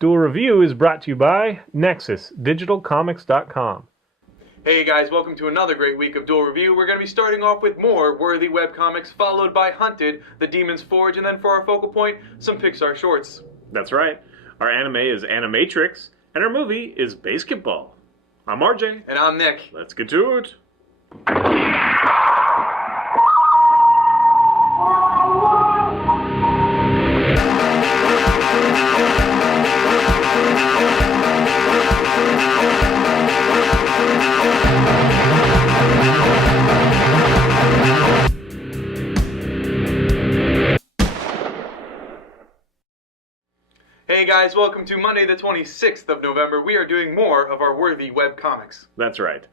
Duel Review is brought to you by NexusDigitalComics.com. Hey guys, welcome to another great week of Duel Review. We're going to be starting off with more worthy webcomics, followed by Hunted, The Demon's Forge, and then for our focal point, some Pixar shorts. That's right. Our anime is Animatrix, and our movie is Basketball. I'm RJ. And I'm Nick. Let's get to it. Hey guys, welcome to Monday the 26th of November. We are doing more of our worthy webcomics. That's right.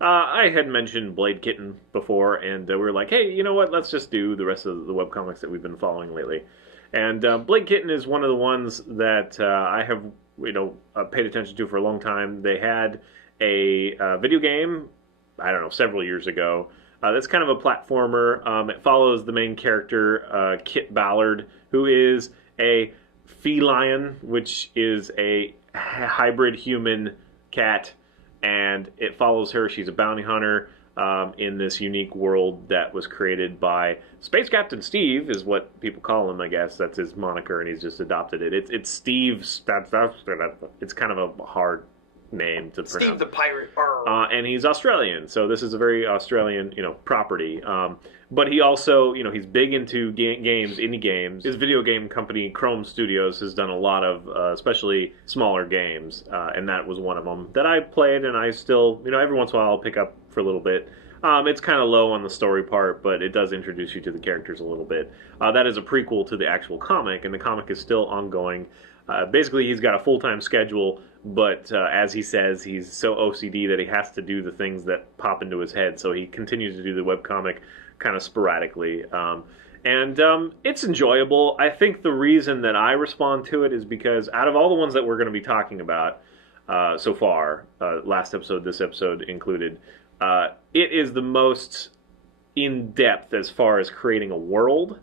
I had mentioned Blade Kitten before, and we were like, hey, you know what? Let's just do the rest of the webcomics that we've been following lately. And Blade Kitten is one of the ones that I have, paid attention to for a long time. They had a video game, I don't know, several years ago. That's kind of a platformer. It follows the main character, Kit Ballard, who is a feline, which is a hybrid human cat, and it follows her. She's a bounty hunter in this unique world that was created by Space Captain Steve, is what people call him, I guess. That's his moniker, and he's just adopted it. It's Steve. It's kind of a hard name to pronounce. Steve the Pirate. And he's Australian, so this is a very Australian, property. But he also, he's big into games, indie games. His video game company, Chrome Studios, has done a lot of, especially smaller games, and that was one of them that I played, and I still, every once in a while I'll pick up for a little bit. It's kind of low on the story part, but it does introduce you to the characters a little bit. That is a prequel to the actual comic, and the comic is still ongoing. Basically, he's got a full-time schedule, but as he says, he's so OCD that he has to do the things that pop into his head, so he continues to do the webcomic kind of sporadically. And it's enjoyable. I think the reason that I respond to it is because out of all the ones that we're going to be talking about so far, last episode, this episode included, it is the most in-depth as far as creating a world.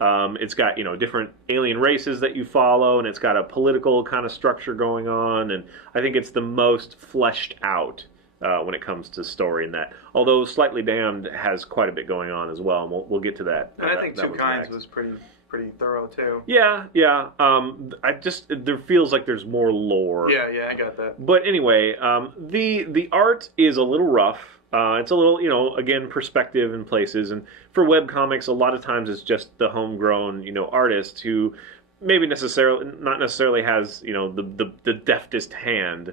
It's got, different alien races that you follow, and it's got a political kind of structure going on, and I think it's the most fleshed out when it comes to story in that. Although Slightly Damned has quite a bit going on as well, and we'll get to that. And I think Two Kinds was pretty thorough too. Yeah. There feels like there's more lore. Yeah, I got that. But anyway, the art is a little rough. It's a little, again, perspective in places. And for webcomics, a lot of times it's just the homegrown, artist who maybe not necessarily has, the deftest hand.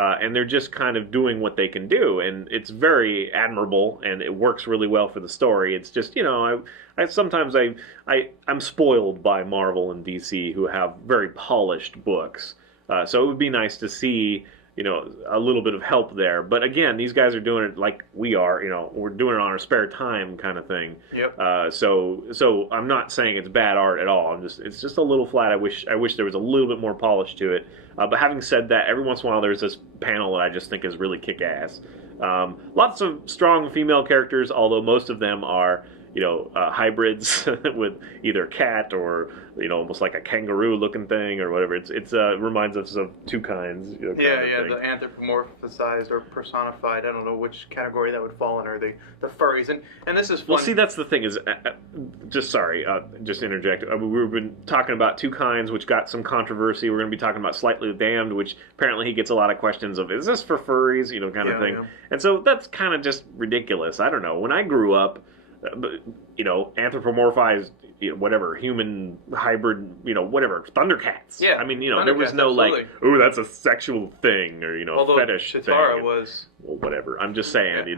And they're just kind of doing what they can do. And it's very admirable, and it works really well for the story. It's just, I'm spoiled by Marvel and DC, who have very polished books. So it would be nice to see, a little bit of help there. But again, these guys are doing it like we are, we're doing it on our spare time kind of thing. Yep. So I'm not saying it's bad art at all. It's just a little flat. I wish there was a little bit more polish to it. But having said that, every once in a while there's this panel that I just think is really kick-ass. Lots of strong female characters, although most of them are, hybrids with either a cat or, almost like a kangaroo-looking thing or whatever. It reminds us of Two Kinds. The anthropomorphized or personified. I don't know which category that would fall under. The furries, and this is fun. Well, see, that's the thing is, just interject. We've been talking about Two Kinds, which got some controversy. We're going to be talking about Slightly Damned, which apparently he gets a lot of questions of, is this for furries, kind of thing. Yeah. And so that's kind of just ridiculous. I don't know. When I grew up, anthropomorphized, whatever, human hybrid, whatever, Thundercats. Yeah. I mean, there was no absolutely. like, ooh, that's a sexual thing, or although fetish Chitara thing. was. Well, whatever. I'm just saying, Yeah.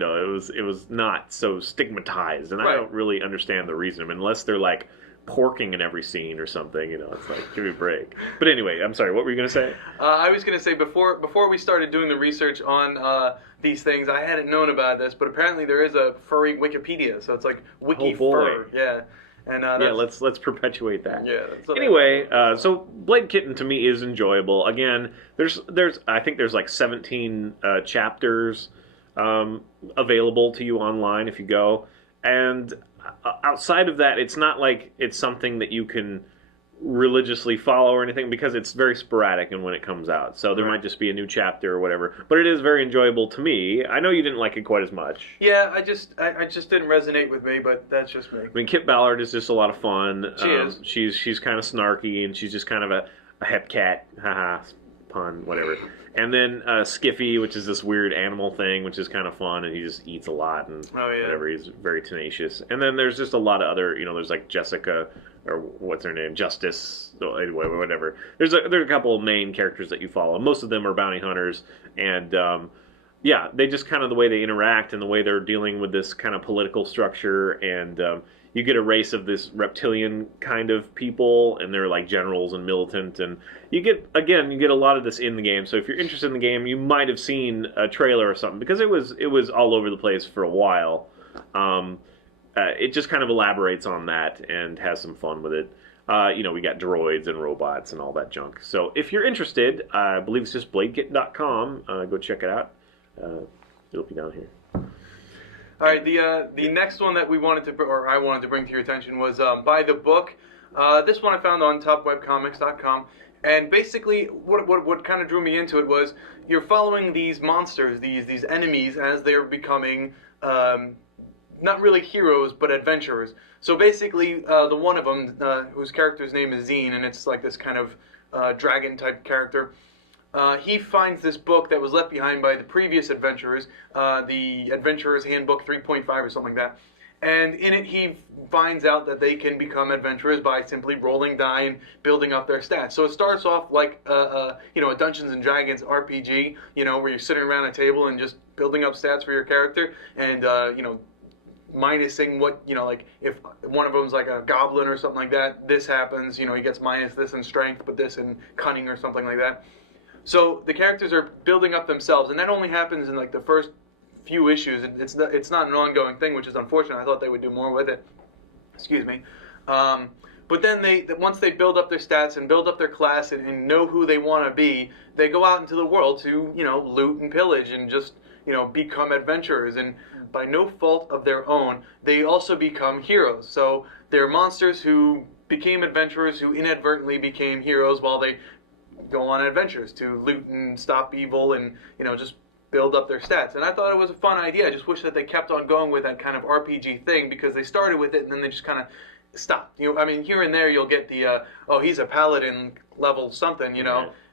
it was not so stigmatized, and Right. I don't really understand the reason, unless they're like porking in every scene or something. It's like, give me a break. But anyway, I'm sorry. What were you gonna say? I was gonna say before we started doing the research on these things, I hadn't known about this, but apparently there is a furry Wikipedia, so it's like wiki fur. Yeah. And let's perpetuate that. Yeah. Anyway, so Blade Kitten to me is enjoyable. Again, I think there's like 17 chapters available to you online if you go, and outside of that, it's not like it's something that you can religiously follow or anything because it's very sporadic in when it comes out. So there might just be a new chapter or whatever. But it is very enjoyable to me. I know you didn't like it quite as much. Yeah, I just didn't resonate with me, but that's just me. I mean, Kit Ballard is just a lot of fun. She is. She's kind of snarky, and she's just kind of a hep cat. Haha, pun, whatever. And then Skiffy, which is this weird animal thing, which is kind of fun, and he just eats a lot and whatever. He's very tenacious. And then there's just a lot of other, there's like Jessica, or what's her name, Justice, anyway, whatever. There's a couple of main characters that you follow. Most of them are bounty hunters, and yeah, they just kind of the way they interact and the way they're dealing with this kind of political structure, and you get a race of this reptilian kind of people, and they're like generals and militant, and you get a lot of this in the game. So if you're interested in the game, you might have seen a trailer or something, because it was all over the place for a while. It just kind of elaborates on that and has some fun with it. We got droids and robots and all that junk. So if you're interested, I believe it's just bladekit.com. Go check it out. It'll be down here. All right, the next one that I wanted to bring to your attention was By the Book. This one I found on topwebcomics.com, and basically what kind of drew me into it was you're following these monsters, these enemies, as they're becoming not really heroes but adventurers. So basically, the one of them, whose character's name is Zine, and it's like this kind of dragon type character. He finds this book that was left behind by the previous adventurers, the Adventurer's Handbook 3.5 or something like that. And in it, he finds out that they can become adventurers by simply rolling die and building up their stats. So it starts off like a Dungeons and Dragons RPG, where you're sitting around a table and just building up stats for your character, and minusing what, like if one of them's like a goblin or something like that, this happens, he gets minus this in strength, but this in cunning or something like that. So the characters are building up themselves, and that only happens in like the first few issues. It's not an ongoing thing, which is unfortunate. I thought they would do more with it. Excuse me. But then once they build up their stats and build up their class and know who they want to be, they go out into the world to loot and pillage and just become adventurers. And by no fault of their own, they also become heroes. So they're monsters who became adventurers who inadvertently became heroes while they go on adventures to loot and stop evil and just build up their stats. And I thought it was a fun idea. I just wish that they kept on going with that kind of RPG thing, because they started with it and then they just kind of stopped. I mean, here and there you'll get the he's a paladin level something,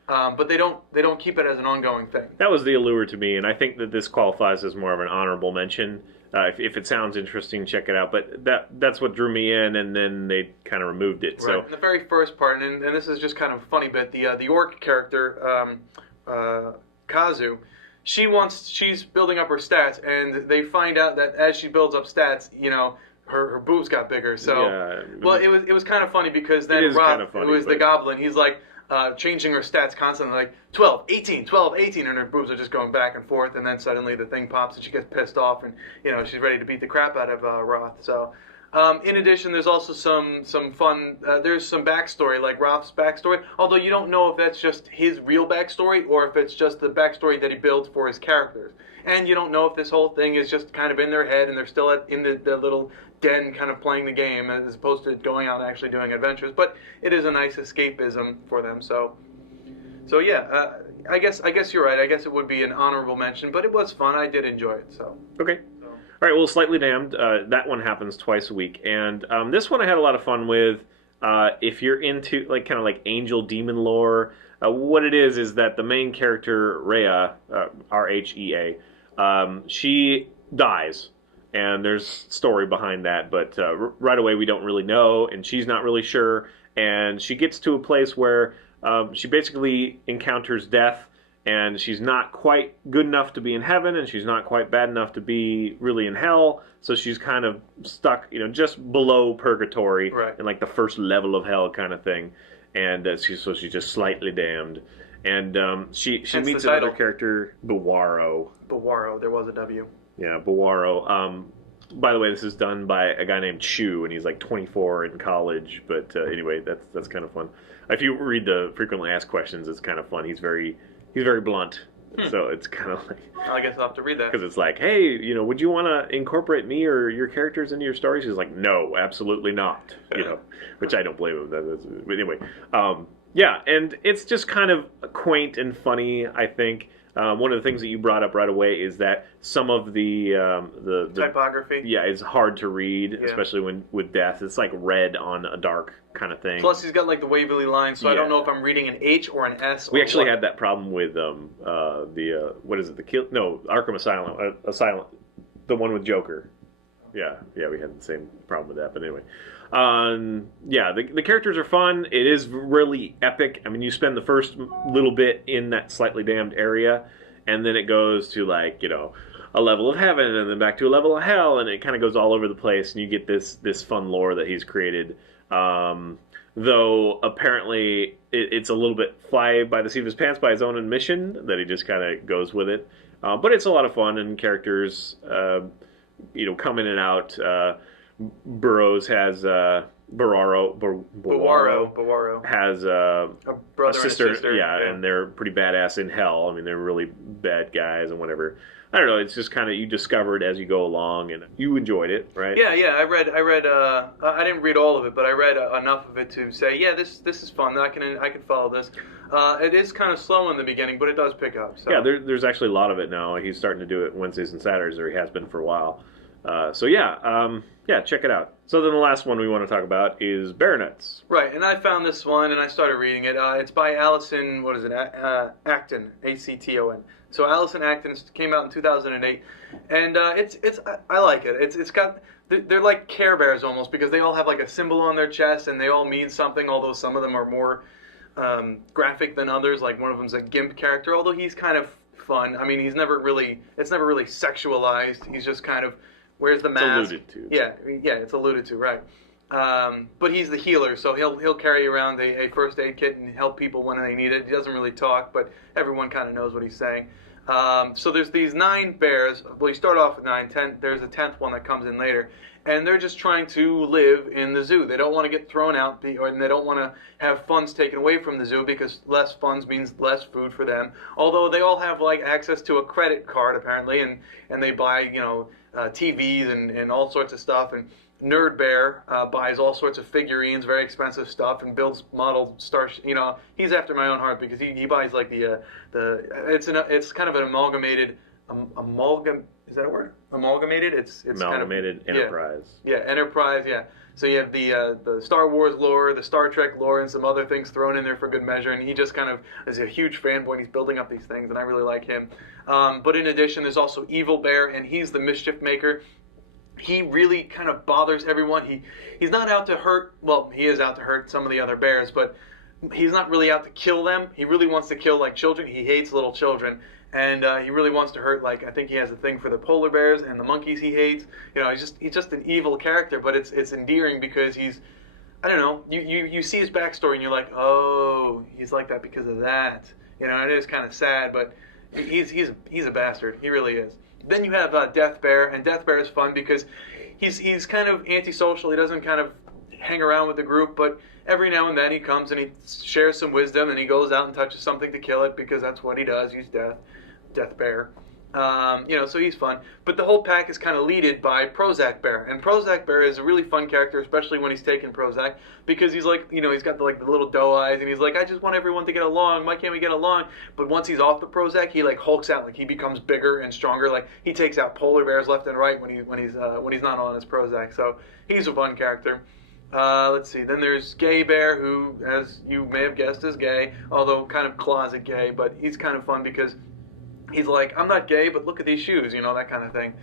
but they don't keep it as an ongoing thing. That was the allure to me, and I think that this qualifies as more of an honorable mention. If it sounds interesting, check it out. But that's what drew me in, and then they kind of removed it. Right. So in the very first part, and this is just kind of a funny bit, the orc character, Kazu, she's building up her stats, and they find out that as she builds up stats, her boobs got bigger. So well, it was kind of funny, because then Roth, who is the goblin, he's like changing her stats constantly, like 12, 18, 12, 18, and her boobs are just going back and forth, and then suddenly the thing pops and she gets pissed off, and she's ready to beat the crap out of Roth. So in addition, there's also some fun, there's some backstory, like Roth's backstory, although you don't know if that's just his real backstory or if it's just the backstory that he builds for his characters. And you don't know if this whole thing is just kind of in their head and they're still in the little den kind of playing the game as opposed to going out and actually doing adventures. But it is a nice escapism for them. So yeah, I guess you're right. I guess it would be an honorable mention, but it was fun. I did enjoy it. So okay. All right, well, Slightly Damned, that one happens twice a week. And this one I had a lot of fun with. If you're into kind of like angel demon lore, what it is that the main character, Rhea, R-H-E-A, she dies. And there's story behind that, but right away we don't really know, and she's not really sure. And she gets to a place where she basically encounters death, and she's not quite good enough to be in heaven, and she's not quite bad enough to be really in hell. So she's kind of stuck, just below purgatory, right, in like the first level of hell kind of thing. And she's just slightly damned. And she meets another character, Bewaro. Bewaro, there was a W. Yeah, Bewaro. By the way, this is done by a guy named Chu, and he's like 24 in college. But anyway, that's kind of fun. If you read the frequently asked questions, it's kind of fun. He's very blunt, So it's kind of like, I guess I'll have to read that. because it's like, hey, would you want to incorporate me or your characters into your stories? He's like, no, absolutely not. Which I don't blame him. But anyway, yeah, and it's just kind of quaint and funny, I think. One of the things that you brought up right away is that some of the Typography. yeah, it's hard to read, Yeah. especially with death. It's like red on a dark kind of thing. Plus, he's got like the wavily lines, so I don't know if I'm reading an H or an S. We actually had that problem with what is it? Arkham Asylum, the one with Joker. Yeah, we had the same problem with that. But anyway, yeah, the characters are fun. It is really epic. I mean, you spend the first little bit in that slightly damned area, and then it goes to like a level of heaven, and then back to a level of hell, and it kind of goes all over the place, and you get this fun lore that he's created. Though apparently it's a little bit fly by the seat of his pants by his own admission that he just kind of goes with it. But it's a lot of fun, and characters come in and out. Burroughs has Bawaro has a brother a sister, and a sister. yeah, and they're pretty badass in hell. I mean, they're really bad guys and whatever. I don't know. It's just kind of you discover it as you go along, and you enjoyed it, right? Yeah. I read. I didn't read all of it, but I read enough of it to say, yeah, this is fun. I can follow this. It is kind of slow in the beginning, but it does pick up. So. Yeah, there's actually a lot of it now. He's starting to do it Wednesdays and Saturdays, or he has been for a while. So yeah, check it out. So then the last one we want to talk about is Bear Nuts. Right, and I found this one and I started reading it. It's by Allison, Acton, Acton. So Allison Acton came out in 2008, and I like it. It's got they're like Care Bears almost because they all have like a symbol on their chest and they all mean something. Although some of them are more graphic than others. Like one of them's a gimp character, although he's kind of fun. I mean, it's never really sexualized. He's just kind of wears the mask. It's alluded to. Yeah, it's alluded to, right. But he's the healer, so he'll carry around a first aid kit and help people when they need it. He doesn't really talk, but everyone kind of knows what he's saying. So there's these 9 bears. Well, you start off with 9, 10. There's a 10th one that comes in later, and they're just trying to live in the zoo. They don't want to get thrown out, and they don't want to have funds taken away from the zoo because less funds means less food for them. Although they all have like access to a credit card apparently, and they buy TVs and all sorts of stuff. And Nerd Bear buys all sorts of figurines, very expensive stuff, and builds model stars. He's after my own heart because he buys like it's kind of an amalgamated is that a word? Amalgamated. It's Amalgamated kind of, Enterprise. Yeah, Enterprise. Yeah. So you have the Star Wars lore, the Star Trek lore, and some other things thrown in there for good measure. And he just kind of is a huge fanboy, and he's building up these things, and I really like him. But in addition, there's also Evil Bear, and he's the mischief maker. He really kind of bothers everyone. He's not out to hurt. Well, he is out to hurt some of the other bears, but he's not really out to kill them. He really wants to kill like children. He hates little children. And he really wants to hurt, like, I think he has a thing for the polar bears and the monkeys he hates. He's just an evil character, but it's endearing because he's, I don't know, you see his backstory and you're like, oh, he's like that because of that. It is kind of sad, but he's a bastard. He really is. Then you have Death Bear, and Death Bear is fun because he's kind of antisocial. He doesn't kind of hang around with the group, but every now and then he comes and he shares some wisdom, and he goes out and touches something to kill it because that's what he does. He's Death Bear. So he's fun. But the whole pack is kind of leaded by Prozac Bear. And Prozac Bear is a really fun character, especially when he's taking Prozac, because he's like, he's got the little doe eyes, and he's like, I just want everyone to get along. Why can't we get along? But once he's off the Prozac, he like hulks out, like he becomes bigger and stronger. Like he takes out polar bears left and right when he's not on his Prozac. So he's a fun character. Let's see. Then there's Gay Bear, who, as you may have guessed, is gay, although kind of closet gay. But he's kind of fun because he's like, I'm not gay, but look at these shoes, that kind of thing.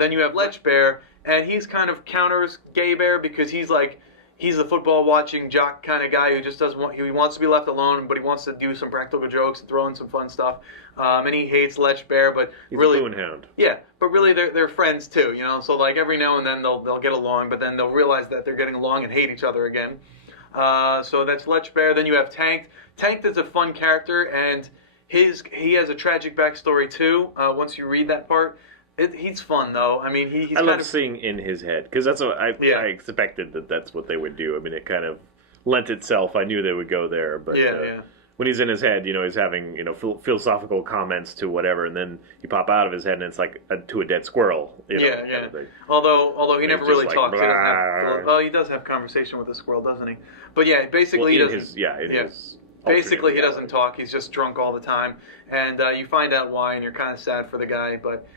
Then you have Lech Bear, and he's kind of counters Gay Bear because he's the football-watching jock kind of guy who just he wants to be left alone, but he wants to do some practical jokes, throw in some fun stuff. And he hates Lech Bear, but he's really, a boon hound. Yeah, but really they're friends too, So like every now and then they'll get along, but then they'll realize that they're getting along and hate each other again. So that's Lech Bear. Then you have Tanked. Tanked is a fun character, and he has a tragic backstory too. Once you read that part, he's fun though. I mean, he's I love seeing in his head because that's what I expected that's what they would do. I mean, it kind of lent itself. I knew they would go there, but when he's in his head, he's having philosophical comments to whatever, and then you pop out of his head and it's like to a dead squirrel. Yeah. Kind of thing. Although he never just really like, talks. He doesn't blah. well, he does have conversation with the squirrel, doesn't he? But yeah, basically he doesn't. His Basically, he alternate doesn't talk. He's just drunk all the time, and you find out why, and you're kind of sad for the guy, but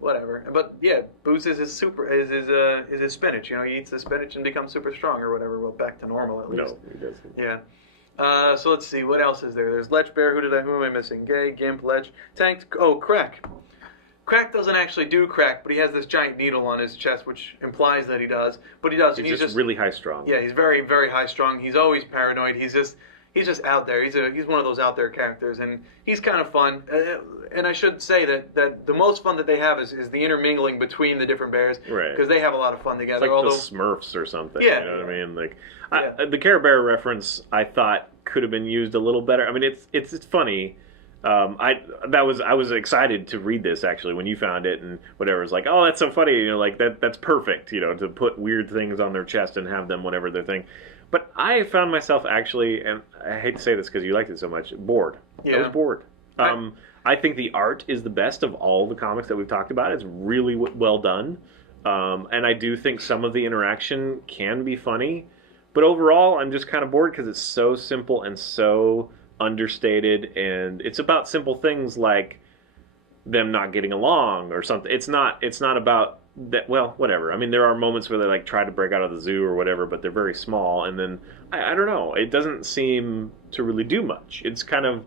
whatever. But yeah, booze is his his spinach. He eats the spinach and becomes super strong or whatever. Well, back to normal at least. No, he doesn't. Yeah. So let's see, what else is there? There's Lech Bear. Who am I missing? Gay, Gimp, Lech, Tank. Oh, Crack. Crack doesn't actually do crack, but he has this giant needle on his chest, which implies that he does. But he does. He's just really high strung. Yeah, he's very, very high strung. He's always paranoid. He's just out there. He's one of those out there characters, and he's kind of fun. And I should say that the most fun that they have is the intermingling between the different bears, right? Because they have a lot of fun together. It's like the Smurfs or something. Yeah, you know what I mean? Like the Care Bear reference, I thought could have been used a little better. I mean, it's funny. I was excited to read this actually when you found it and whatever. It's like, oh, that's so funny. Like that's perfect. To put weird things on their chest and have them whatever their thing. But I found myself actually, and I hate to say this because you liked it so much, bored. Yeah. I was bored. I think the art is the best of all the comics that we've talked about. It's really well done. And I do think some of the interaction can be funny. But overall, I'm just kind of bored because it's so simple and so understated. And it's about simple things like them not getting along or something. It's not about that. Well, whatever. I mean, there are moments where they like try to break out of the zoo or whatever, but they're very small. And then, I don't know. It doesn't seem to really do much. It's kind of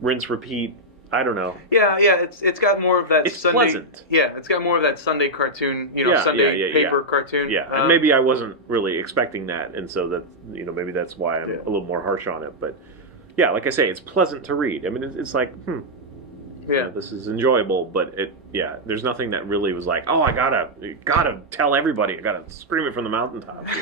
rinse, repeat. I don't know. Yeah. It's got more of that. It's Sunday, pleasant. Yeah, it's got more of that Sunday cartoon. Sunday paper cartoon. Yeah, and maybe I wasn't really expecting that, and so that maybe that's why I'm a little more harsh on it. But yeah, like I say, it's pleasant to read. I mean, it's like, this is enjoyable. But there's nothing that really was like, oh, I gotta tell everybody. I gotta scream it from the mountaintops.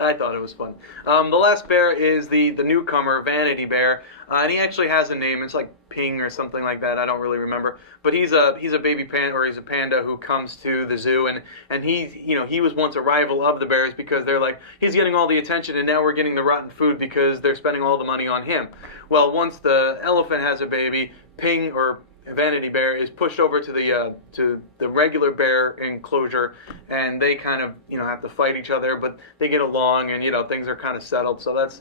I thought it was fun. The last bear is the newcomer, Vanity Bear, and he actually has a name. It's like Ping or something like that. I don't really remember. But he's a baby panda, or he's a panda who comes to the zoo, and he was once a rival of the bears because they're like, he's getting all the attention, and now we're getting the rotten food because they're spending all the money on him. Well, once the elephant has a baby, Ping or Vanity Bear is pushed over to the regular bear enclosure, and they kind of have to fight each other, but they get along, and things are kind of settled. So that's.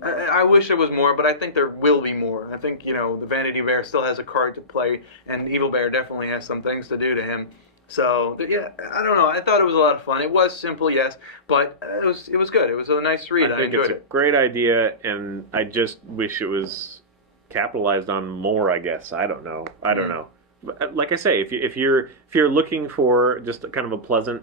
I wish there was more, but I think there will be more. I think the Vanity Bear still has a card to play, and Evil Bear definitely has some things to do to him. So yeah, I don't know. I thought it was a lot of fun. It was simple, yes, but it was good. It was a nice read. I think enjoyed it's a great idea, and I just wish it was capitalized on more. I guess I don't know. But like I say, if you're looking for just kind of a pleasant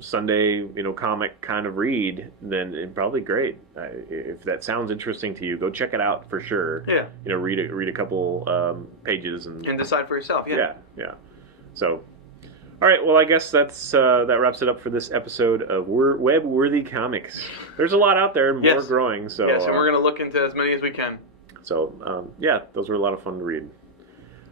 Sunday comic kind of read, then it's probably great. If that sounds interesting to you, go check it out for sure. Yeah. Read a couple pages and decide for yourself. Yeah. So, all right. Well, I guess that wraps it up for this episode of Web-Worthy Comics. There's a lot out there, and more growing. So yes, and we're going to look into as many as we can. So those were a lot of fun to read.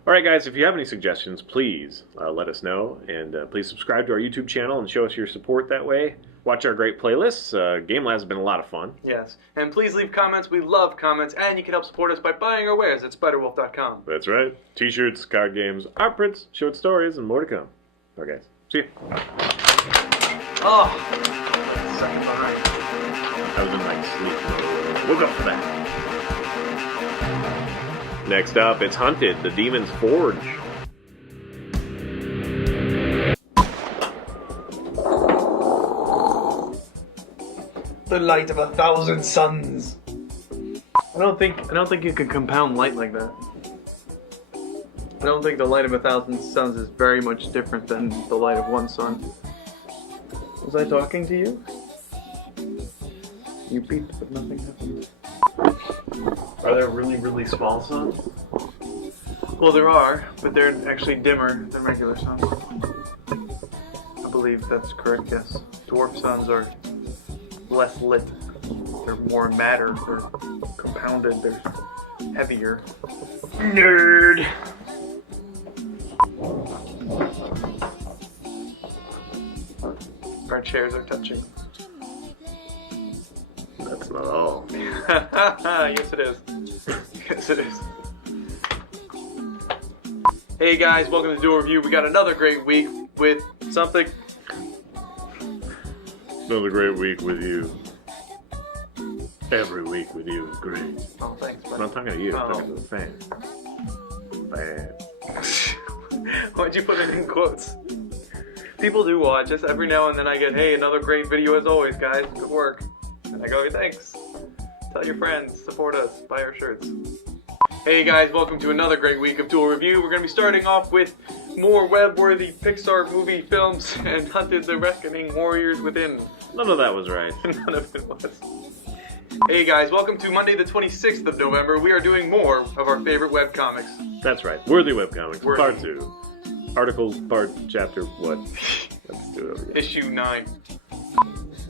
All right, guys, if you have any suggestions, please let us know. And please subscribe to our YouTube channel and show us your support that way. Watch our great playlists. Game Lab has been a lot of fun. Yes. And please leave comments. We love comments. And you can help support us by buying our wares at spiderwolf.com. That's right. T-shirts, card games, art prints, short stories, and more to come. All right, guys. See you. Oh, second behind. I was in my sleep. Woke up for that. Next up, it's Hunted, the Demon's Forge. The light of 1,000 suns. I don't think you can compound light like that. I don't think the light of 1,000 suns is very much different than the light of one sun. Was I talking to you? You beeped, but nothing happened. Are there really, really small suns? Well, there are, but they're actually dimmer than regular suns. I believe that's correct, yes. Dwarf suns are less lit. They're more matter. They're compounded. They're heavier. Nerd! Our chairs are touching. That's That's not all. Yes, it is. Yes, it is. Hey guys, welcome to Duel Review. We got another great week with something. Another great week with you. Every week with you is great. Oh, thanks, buddy. I'm not talking to you, I'm talking to the fans. Why'd you put it in quotes? People do watch us. Every now and then I get, hey, another great video as always, guys. Good work. And I go, thanks. Tell your friends. Support us. Buy our shirts. Hey guys, welcome to another great week of Duel Review. We're going to be starting off with more web-worthy Pixar movie films and Hunted the Reckoning Warriors Within. None of that was right. None of it was. Hey guys, welcome to Monday the 26th of November. We are doing more of our favorite webcomics. That's right. Worthy webcomics, Worthy. part 2. Articles, part, chapter, what? Let's do it over again. Issue 9.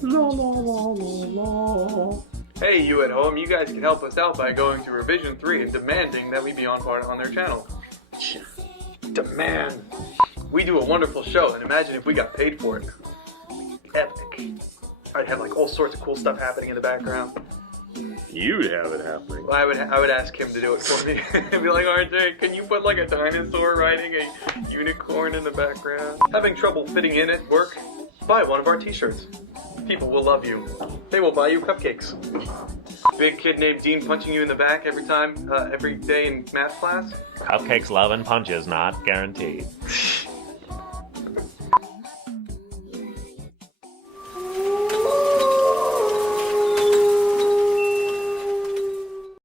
La, la, la, la, la. Hey, you at home, you guys can help us out by going to Revision 3 and demanding that we be on their channel. Demand. We do a wonderful show, and imagine if we got paid for it. Epic. I'd have like all sorts of cool stuff happening in the background. You'd have it happening. I would ask him to do it for me. I'd be like, RJ, can you put like a dinosaur riding a unicorn in the background? Having trouble fitting in at work? Buy one of our t-shirts. People will love you. They will buy you cupcakes. Big kid named Dean punching you in the back every day in math class? Cupcakes, love, and punches not guaranteed.